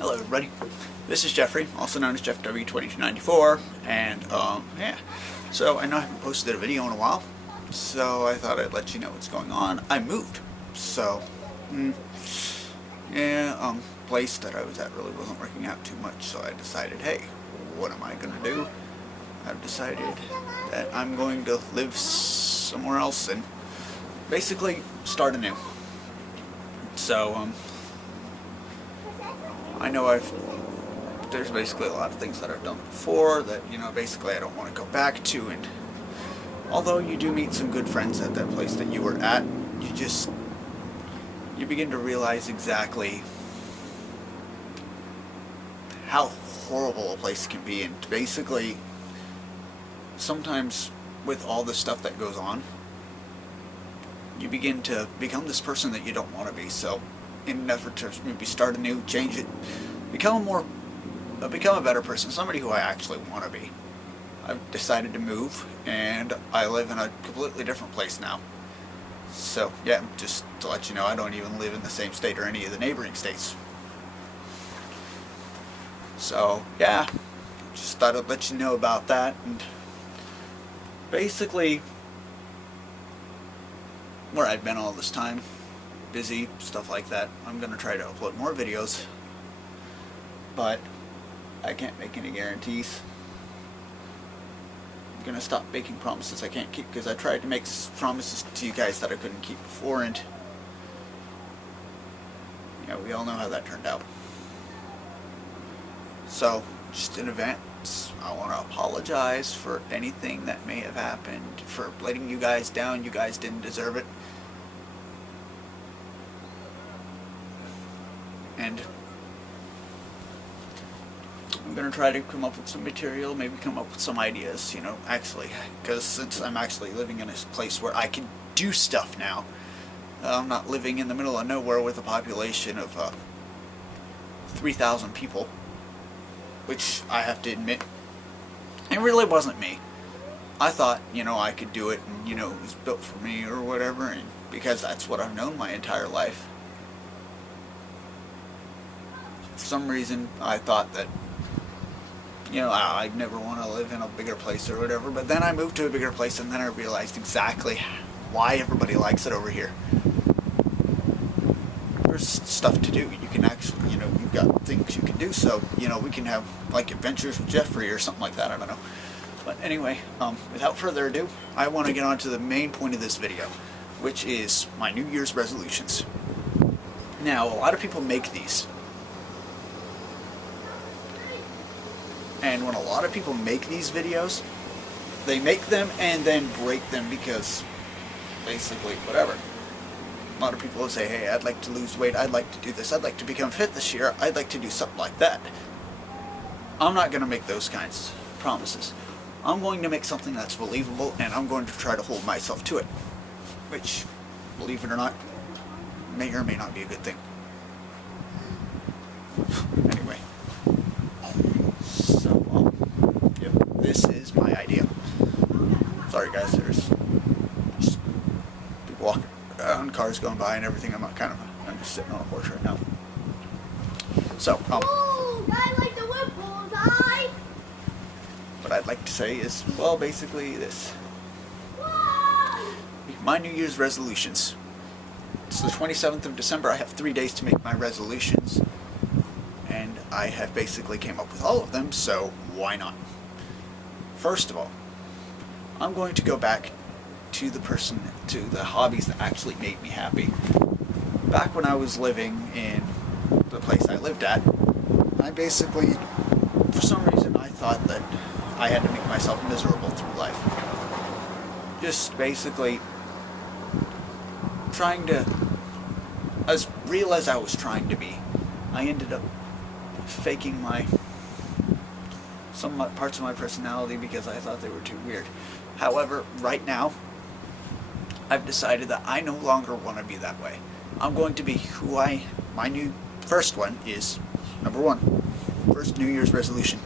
Hello everybody, this is Jeffrey, also known as Jeff W2294, and yeah, so I know I haven't posted a video in a while, so I thought I'd let you know what's going on. I moved, so, yeah, place that I was at really wasn't working out too much, so I decided, hey, what am I going to do? I've decided that I'm going to live somewhere else and basically start anew. So, I know there's basically a lot of things that I've done before that, basically I don't want to go back to, and although you do meet some good friends at that place that you were at, you begin to realize exactly how horrible a place can be, and basically sometimes with all the stuff that goes on, you begin to become this person that you don't want to be. So in an effort to maybe start anew, change it, become a better person, somebody who I actually want to be, I've decided to move, and I live in a completely different place now. So yeah, just to let you know, I don't even live in the same state or any of the neighboring states. So yeah, just thought I'd let you know about that, and basically where I've been all this time, busy, stuff like that. I'm going to try to upload more videos, but I can't make any guarantees. I'm going to stop making promises I can't keep, because I tried to make promises to you guys that I couldn't keep before, and we all know how that turned out. So, just in advance, I want to apologize for anything that may have happened, for letting you guys down. You guys didn't deserve it. And I'm going to try to come up with some material, maybe come up with some ideas, actually, because since I'm actually living in a place where I can do stuff now, I'm not living in the middle of nowhere with a population of 3,000 people, which I have to admit, it really wasn't me. I thought, I could do it, and, it was built for me or whatever, and because that's what I've known my entire life. For some reason, I thought that, I'd never want to live in a bigger place or whatever, but then I moved to a bigger place, and then I realized exactly why everybody likes it over here. There's stuff to do. You can actually, you've got things you can do, so, we can have, like, adventures with Jeffrey or something like that, I don't know. But anyway, without further ado, I want to get on to the main point of this video, which is my New Year's resolutions. Now, a lot of people make these. And when a lot of people make these videos, they make them and then break them because, basically, whatever. A lot of people will say, hey, I'd like to lose weight, I'd like to do this, I'd like to become fit this year, I'd like to do something like that. I'm not going to make those kinds of promises. I'm going to make something that's believable, and I'm going to try to hold myself to it. Which, believe it or not, may or may not be a good thing. Anyway. So, yep, this is my idea. Sorry guys, there's just people walking around, cars going by and everything. I'm just sitting on a porch right now. So, I like the whip bullseye. What I'd like to say is, well, basically this. My New Year's resolutions. It's the 27th of December. I have 3 days to make my resolutions, and I have basically came up with all of them, so why not? First of all, I'm going to go back to the hobbies that actually made me happy. Back when I was living in the place I lived at, I basically, for some reason, I thought that I had to make myself miserable through life. Just basically trying to, as real as I was trying to be, I ended up faking some parts of my personality because I thought they were too weird. However, right now, I've decided that I no longer want to be that way. I'm going to be my new first one is, number one, first New Year's resolution.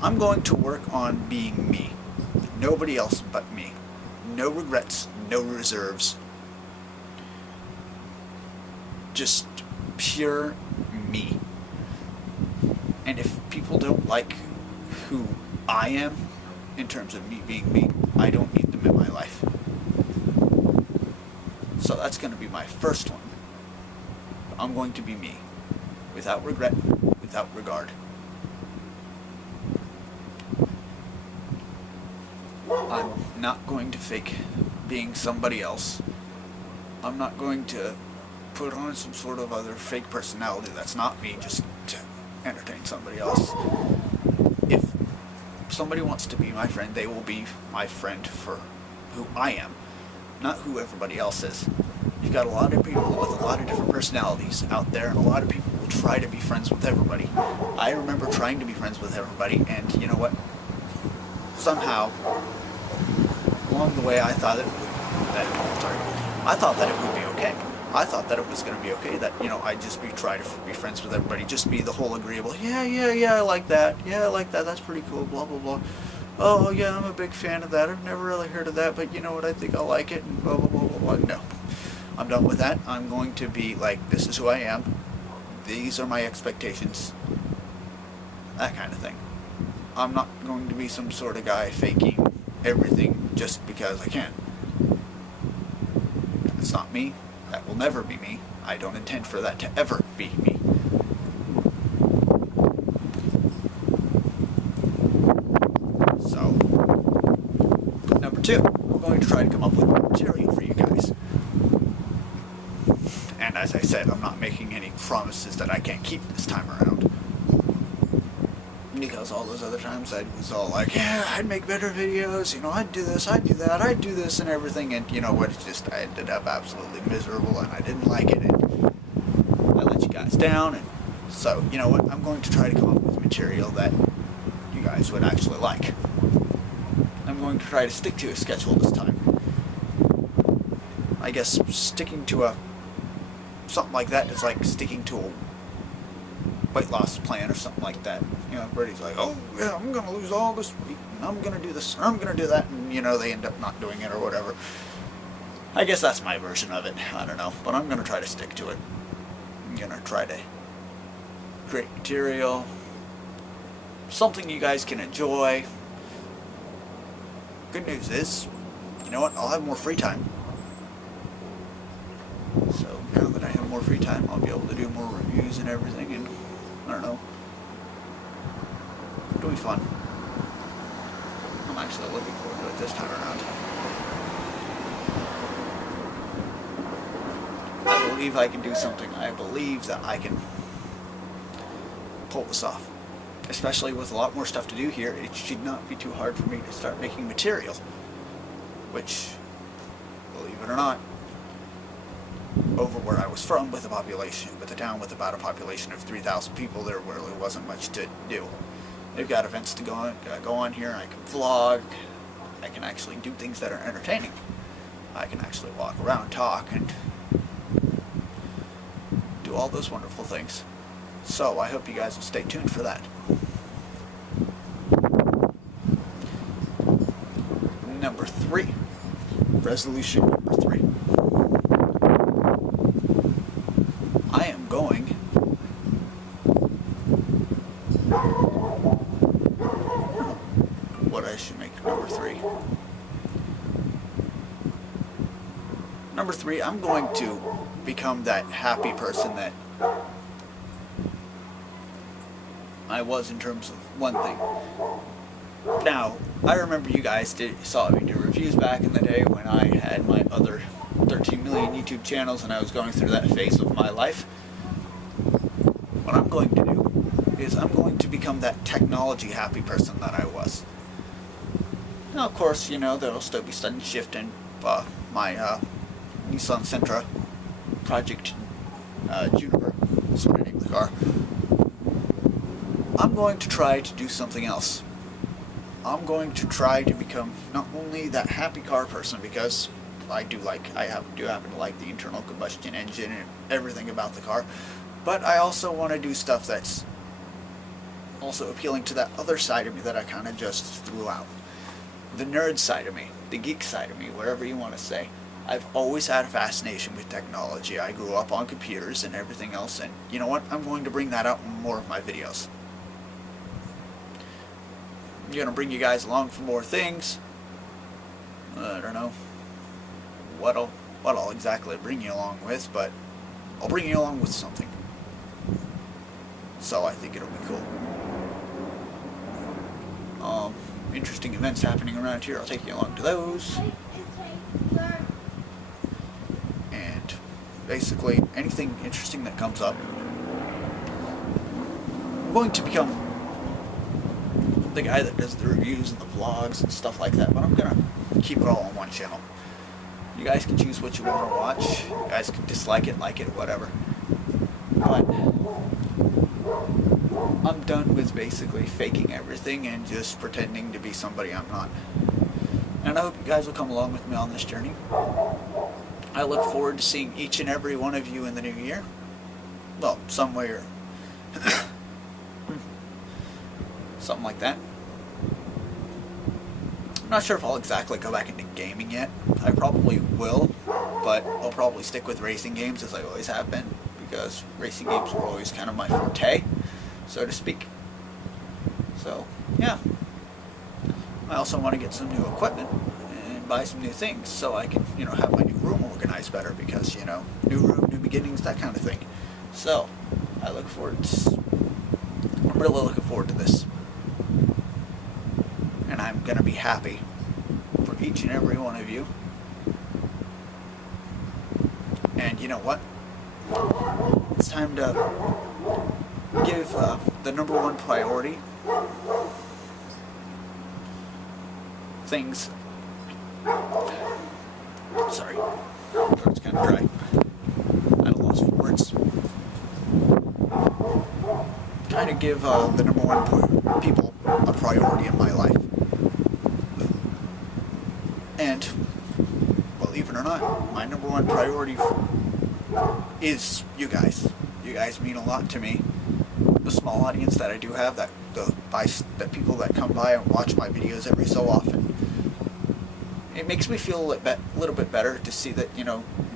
I'm going to work on being me. Nobody else but me. No regrets, no reserves. Just pure me. And if people don't like who I am, in terms of me being me, I don't need them in my life. So that's going to be my first one. I'm going to be me, without regret, without regard. I'm not going to fake being somebody else. I'm not going to put on some sort of other fake personality that's not me just to entertain somebody else. If somebody wants to be my friend, they will be my friend for who I am, not who everybody else is. You've got a lot of people with a lot of different personalities out there, and a lot of people will try to be friends with everybody. I remember trying to be friends with everybody, and you know what? Somehow, along the way, I thought that it would be okay. I thought that it was going to be okay, that, you know, I'd just try to be friends with everybody, just be the whole agreeable, yeah, I like that, that's pretty cool, blah, blah, blah. Oh, yeah, I'm a big fan of that, I've never really heard of that, but you know what, I think I'll like it, and blah, blah, blah, blah, blah. No. I'm done with that. I'm going to be like, this is who I am, these are my expectations, that kind of thing. I'm not going to be some sort of guy faking everything just because I can. That's not me. That will never be me. I don't intend for that to ever be me. So, number 2, I'm going to try to come up with material for you guys. And as I said, I'm not making any promises that I can't keep this time around. Because all those other times I was all like, yeah, I'd make better videos, you know, I'd do this, I'd do that, I'd do this and everything, and you know what, it's just, I ended up absolutely miserable, and I didn't like it, and I let you guys down, and so, you know what, I'm going to try to come up with material that you guys would actually like. I'm going to try to stick to a schedule this time. I guess sticking to something like that is like sticking to a weight loss plan or something like that. You know, everybody's like, oh yeah, I'm gonna lose all this weight, and I'm gonna do this, or I'm gonna do that, and you know, they end up not doing it or whatever. I guess that's my version of it. I don't know, but I'm gonna try to stick to it. I'm gonna try to create material, something you guys can enjoy. Good news is, you know what, I'll have more free time. So now that I have more free time, I'll be able to do more reviews and everything, and I don't know. It'll be fun. I'm actually looking forward to it this time around. I believe I can do something. I believe that I can pull this off. Especially with a lot more stuff to do here, it should not be too hard for me to start making material. Which, believe it or not, over where I was from, with a town with about a population of 3,000 people, there really wasn't much to do. They've got events to go on here, and I can vlog, I can actually do things that are entertaining. I can actually walk around, talk, and do all those wonderful things. So, I hope you guys will stay tuned for that. Number 3. Resolution number 3. I am going what I should make number 3. Number 3, I'm going to become that happy person that I was in terms of one thing. Now, I remember you guys saw me do reviews back in the day when I had my other 13 million YouTube channels and I was going through that phase of my life. What I'm going to do is I'm going to become that technology happy person that I was. Now, of course, you know, there will still be sudden shift in my Nissan Sentra Project Juniper. That's what I named the car. I'm going to try to do something else. I'm going to try to become not only that happy car person, because I do happen to like the internal combustion engine and everything about the car, but I also want to do stuff that's also appealing to that other side of me that I kind of just threw out. The nerd side of me, the geek side of me, whatever you want to say. I've always had a fascination with technology. I grew up on computers and everything else, and you know what? I'm going to bring that out in more of my videos. gonna bring you guys along for more things. I don't know what I'll exactly bring you along with, but I'll bring you along with something. So I think it'll be cool. Interesting events happening around here. I'll take you along to those. And basically anything interesting that comes up, I'm going to become the guy that does the reviews and the vlogs and stuff like that, but I'm gonna keep it all on one channel. You guys can choose what you want to watch. You guys can dislike it, like it, whatever. But I'm done with basically faking everything and just pretending to be somebody I'm not. And I hope you guys will come along with me on this journey. I look forward to seeing each and every one of you in the new year. Well, somewhere. Something like that. I'm not sure if I'll exactly go back into gaming yet. I probably will, but I'll probably stick with racing games as I always have been, because racing games were always kind of my forte, so to speak. So, yeah. I also want to get some new equipment and buy some new things so I can, have my new room organized better, because, new room, new beginnings, that kind of thing. So, I'm really looking forward to this. And I'm going to be happy for each and every one of you. And you know what? It's time to give the number one priority things. Sorry, throat's kind of dry. At a loss for words. Kind of give the number one people a priority in my life. And, believe it or not, my number one priority is you guys. You guys mean a lot to me. The small audience that I do have, the people that come by and watch my videos every so often. It makes me feel a little bit better to see that,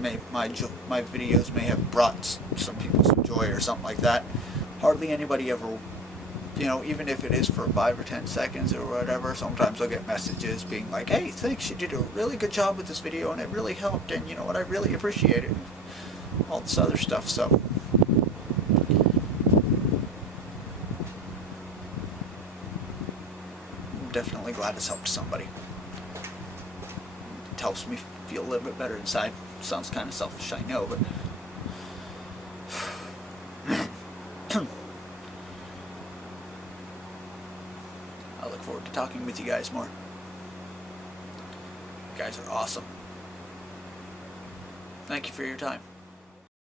my videos may have brought some people some joy or something like that. Hardly anybody ever, even if it is for 5 or 10 seconds or whatever, sometimes I'll get messages being like, hey, thanks, you did a really good job with this video and it really helped, and you know what, I really appreciate it, and all this other stuff. So I'm definitely glad it's helped somebody. It helps me feel a little bit better inside. Sounds kind of selfish, I know, but I look forward to talking with you guys more. You guys are awesome. Thank you for your time.